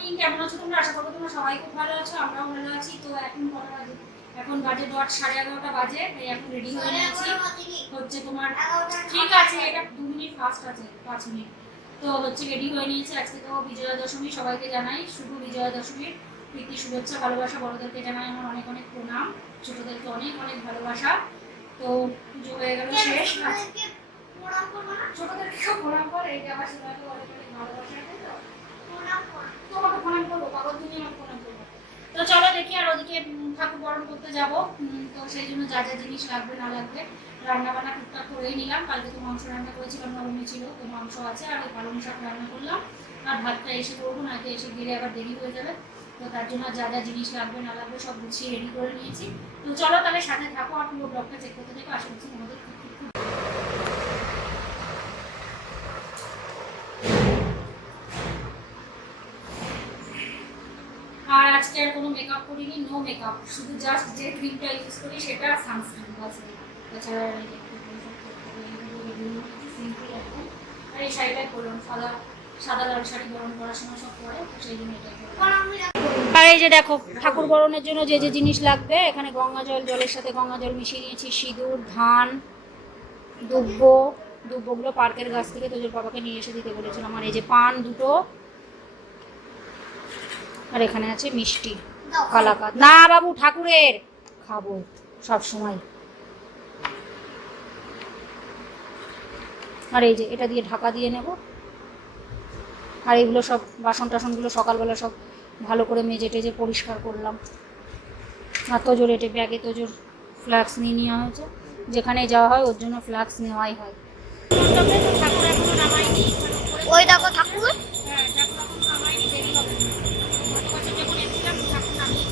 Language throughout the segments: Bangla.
মর্নিং কেমন আছো তোমরা? আশা করব তোমরা সবাই খুব ভালো আছো আমরাও ভালো আছি। তো এখন কটা বাজে এখন বাজে ডট সাড়ে এগারোটা বাজে এখন রেডি হয়ে গেছি হচ্ছে তোমার ঠিক আছে এটা দু মিনিট ফাস্ট আছে পাঁচ মিনিট। তো হচ্ছে রেডি হয়ে নিয়েছে। আজকে তো বিজয়া দশমী সবাইকে জানাই শুধু বিজয়া দশমীর প্রীতি শুভেচ্ছা ভালোবাসা বড়দেরকে জানাই আমার অনেক অনেক প্রণাম। ছোটদেরকে অনেক অনেক ভালোবাসা। তো পুজো হয়ে গেল শেষ। ছোটদেরকেও প্রণাম করে এই যে আমার সবাইকে অনেক অনেক ভালোবাসা? তো চলো দেখি আর ওদিকে ঠাকুর বরণ করতে তো সেই জন্য যা যা জিনিস লাগবে, না লাগবে রান্না বান্না টুকটাক করেই নিলাম। কালকে তো মাংস রান্না করেছিলাম নবমী ছিল, তো মাংস আছে আর ওই পালং শাক রান্না করলাম। আর ভাতটা এসে করব, না এসে গেলে আবার দেরি হয়ে যাবে। তো তার জন্য যা যা জিনিস লাগবে, না লাগবে, সব গুছিয়ে রেডি করে নিয়েছি। তো চলো তাহলে সাথে থাকো, আর পুরো ব্লগটা চেক করতে থাকো আশা করছি তোমাদের মেকআপ করিনি নো মেকআপ শুধু জাস্ট যে ক্রিমটা ইউজ করি সেটা সানস্ক্রিন আর এই শাড়িটাই পরলাম, সাদা সাদা লাল শাড়ি গরম করার সময় সব পরে সেই জন্য এটাই আর এই যে দেখো, ঠাকুর বরণের জন্য যে যে জিনিস লাগবে, এখানে গঙ্গা জল, জলের সাথে গঙ্গা জল মিশিয়ে নিয়েছি, সিঁদুর, ধান, দুব্ব, দুব্বগুলো পার্কের গাছ থেকে তোজোর বাবাকে নিয়ে এসে দিতে বলেছিলাম। আর এই যে পান দুটো, আর এখানে আছে মিষ্টি। কালাকাত। না বাবু, ঠাকুরের। খাব সব সময়। আর এই যে, এটা দিয়ে ঢাকা দিয়ে নেব। আর এগুলো সব, বাসন টাসনগুলো সকালবেলা সব ভালো করে মেজে টেজে পরিষ্কার করলাম। আর তোজোর এটে ব্যাগে তোজোর ফ্লাক্স নিয়ে নেওয়া হয়েছে। যেখানে যাওয়া হয়, ওর জন্য ফ্লাক্স নেওয়াই হয়। ওই দেখো ঠাকুর এখনও নামাইনি দেরি হবে গত বছর যখন এসেছিলাম ঠাকুর নামিয়ে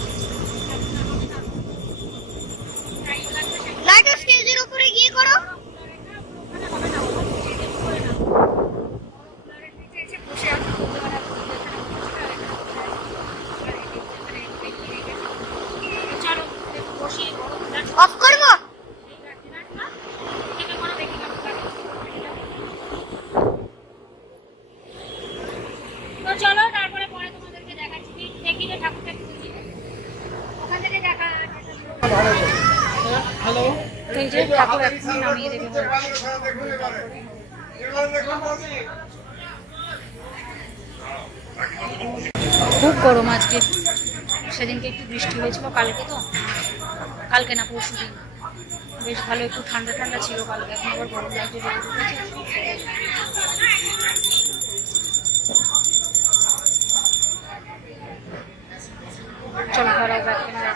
টাইম লাগবে সেগুলো লাইট স্টেজের উপরে গিয়ে করো ওখানে হবে না ওখানে স্টেজের উপরে না কুলারের নিচে এসে বসে আছে বলতে পারে চলো একটু বসিয়ে গরম লাগছে অফ করব ঠিক আছে না না থেকে করো দেখি কেমন লাগে তো চলো তারপরে পরে তোমাদেরকে দেখাচ্ছি দেখি যে ঠাকুরটা কি দিবে ওখান থেকে দেখা হ্যালো এই যে ঠাকুর এক্ষুনি নামিয়ে দেবে বলে। খুব গরম আজকে। সেদিনকে একটু বৃষ্টি হয়েছিল কালকে তো। কালকে না, পরশু দিন। বেশ ভালো, একটু ঠান্ডা ঠান্ডা ছিল কালকে। এখন আবার গরম লাগছে চলো, ঘরে ব্যাগ ক্যামেরা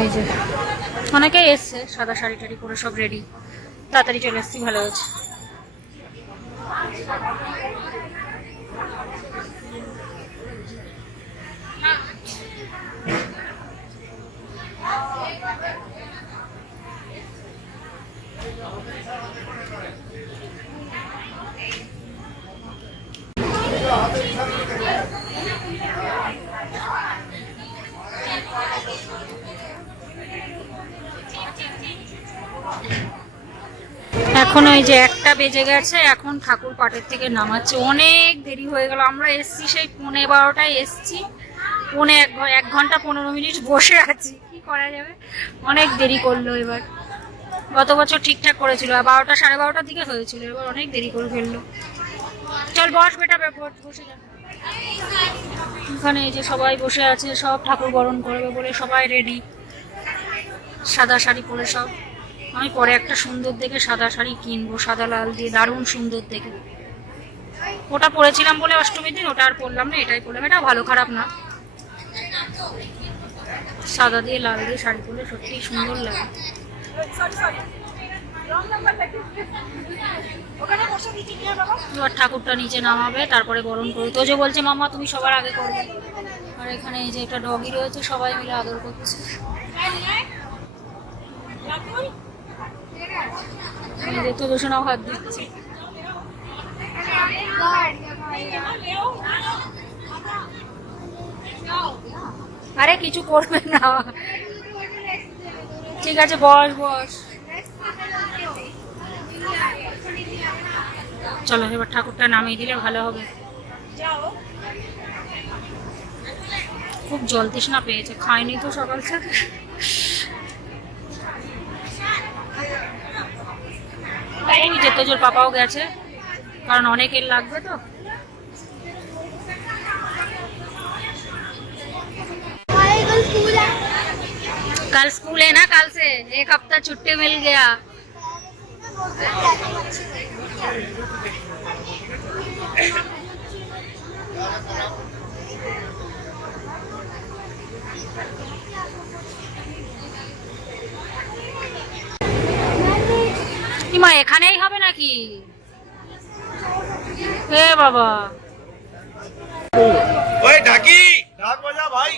এই যে। অনেকেই এসছে, সাদা শাড়ি টাড়ি পরে সব রেডি তাড়াতাড়ি চলে এসছি ভালো হয়েছে। এখন ওই যে একটা বেজে গেছে, এখন ঠাকুর পাটের থেকে নামাচ্ছে। অনেক দেরি হয়ে গেল, আমরা এসছি সেই পৌনে বারোটায় এসছি। পৌনে এক এক ঘণ্টা পনেরো মিনিট বসে আছি। কি করা যাবে? অনেক দেরি করল এবার। গত বছর ঠিকঠাক করেছিল, আর বারোটা, সাড়ে বারোটার দিকে হয়েছিল, এবার অনেক দেরি করে ফেলল। চল বস বেটা বসে যা। এখানে এই যে সবাই বসে আছে, সব ঠাকুর বরণ করবে বলে সবাই রেডি সাদা শাড়ি পরে সব। আমি পরে একটা সুন্দর দেখে সাদা শাড়ি কিনবো, সাদা লাল দিয়ে, দারুণ সুন্দর দেখে। ওটা পরেছিলাম বলে অষ্টমীর দিন, ওটা আর পরলাম না, এটাই পরলাম। এটা ভালো খারাপ না। সাদা দিয়ে, লাল দিয়ে শাড়ি পরলে সত্যি সুন্দর লাগে। ঠাকুরটা নিচে নামাবে, তারপরে বরণ করবে। তো যে বলছে মামা তুমি সবার আগে করবে। আর এখানে এই যে একটা ডগি রয়েছে, সবাই মিলে আদর করছে। তো দূষণাও হাত দিচ্ছে। আরে কিছু করবে না। ঠিক আছে, বস বস। চলো, এবার ঠাকুরটা নামিয়ে দিলে ভালো হবে। খুব জল তৃষ্ণা পেয়েছে, খায়নি তো সকাল থেকে ওই যে তোজোর পাপাও গেছে কারণ অনেকের লাগবে তো भाई कल स्कूल है कल स्कूल है ना कल से एक हफ्ता छुट्टी मिल गया মা এখানেই হবে নাকি? হে বাবা। ওই ঢাকি। ঢাক বাজা ভাই।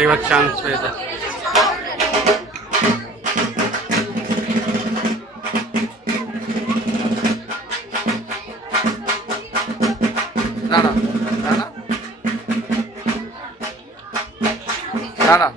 এইবার চান্স পেয়েছে দাঁড়া দাঁড়া দাঁড়া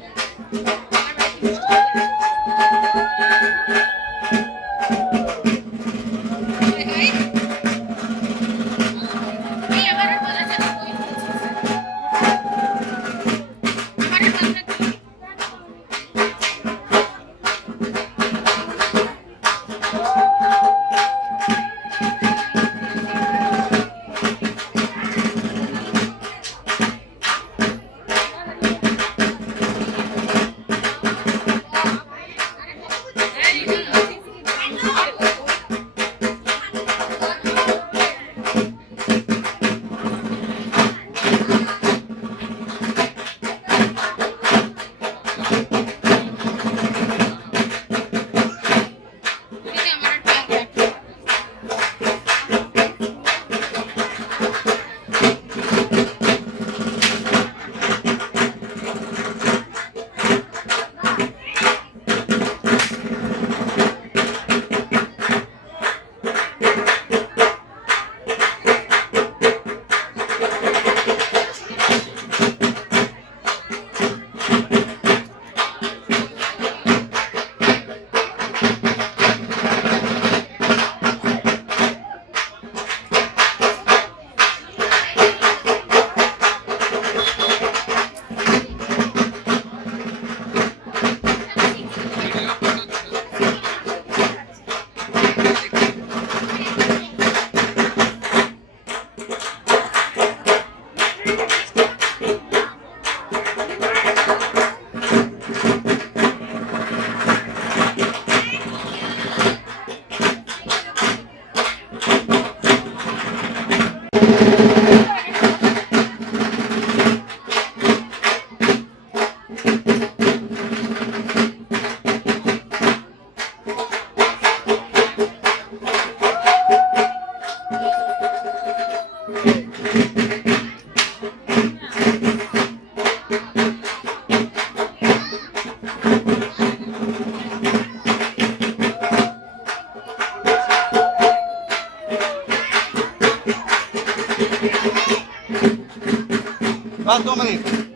Vai, toma aí.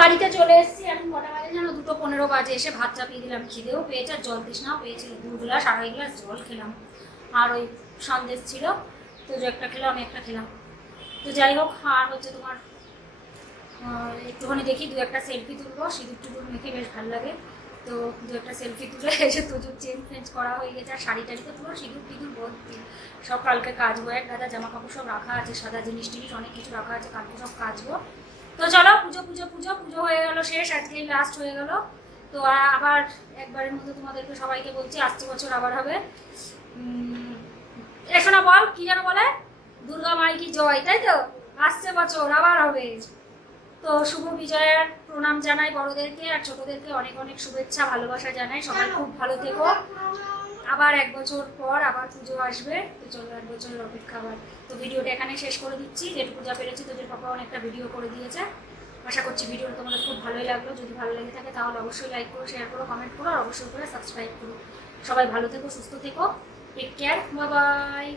বাড়িতে চলে এসেছি। এখন কটা বাজে জানো? দুটো পনেরো বাজে। এসে ভাত চাপিয়ে দিলাম, খিদেও পেয়েছে, আর জল তৃষ্ণাও পেয়েছিল দু গ্লাস, আড়াই গ্লাস জল খেলাম। আর ওই সন্দেশ ছিল, তো যে একটা খেলাম, আমি একটা খেলাম। তো যাই হোক, আর হচ্ছে তোমার একটুখানি দেখি, দু একটা সেলফি তুলবো। সিঁদুর টুদুর মেখে বেশ ভালো লাগে। তো দু একটা সেলফি তুলে এসে তুজুর চেঞ্জ ফেঞ্জ করা হয়ে গেছে, আর শাড়ি টাড়ি তো পুরো সিঁদুর টিঁদুর ভর্তি সব কালকে কাচবো, এক গাদা জামা কাপড় সব রাখা আছে, সাদা জিনিস টিনিস অনেক কিছু রাখা আছে, কালকে সব কাচবো। তো চলো পুজো পুজো পুজো পুজো হয়ে গেল শেষ আজকেই লাস্ট হয়ে গেল। তো আবার একবারের মধ্যে তোমাদেরকে সবাইকে বলছি আসছে বছর আবার হবে। উম, এসো না বল কি যেন বলে? দুর্গা মাই কি জয় তাই তো? আসছে বছর আবার হবে। তো শুভ বিজয়ার প্রণাম জানাই বড়দেরকে আর ছোটদেরকে অনেক অনেক শুভেচ্ছা ভালোবাসা জানাই। সবাই খুব ভালো থেকো। আবার এক বছর পর আবার পুজো আসবে, তো চলো এক বছরের অপেক্ষা আবার। তো ভিডিওটা এখানে শেষ করে দিচ্ছি, যেটুকু যা পেরেছি তোদের পাপা অনেকটা ভিডিও করে দিয়েছে। আশা করছি ভিডিওটা তোমাদের খুব ভালোই লাগল, যদি ভালো লেগে থাকে তাহলে অবশ্যই লাইক করো শেয়ার করো কমেন্ট করো, আর অবশ্যই করে সাবস্ক্রাইব করো। সবাই ভালো থেকো, সুস্থ থেকো টেক কেয়ার বাই বাই.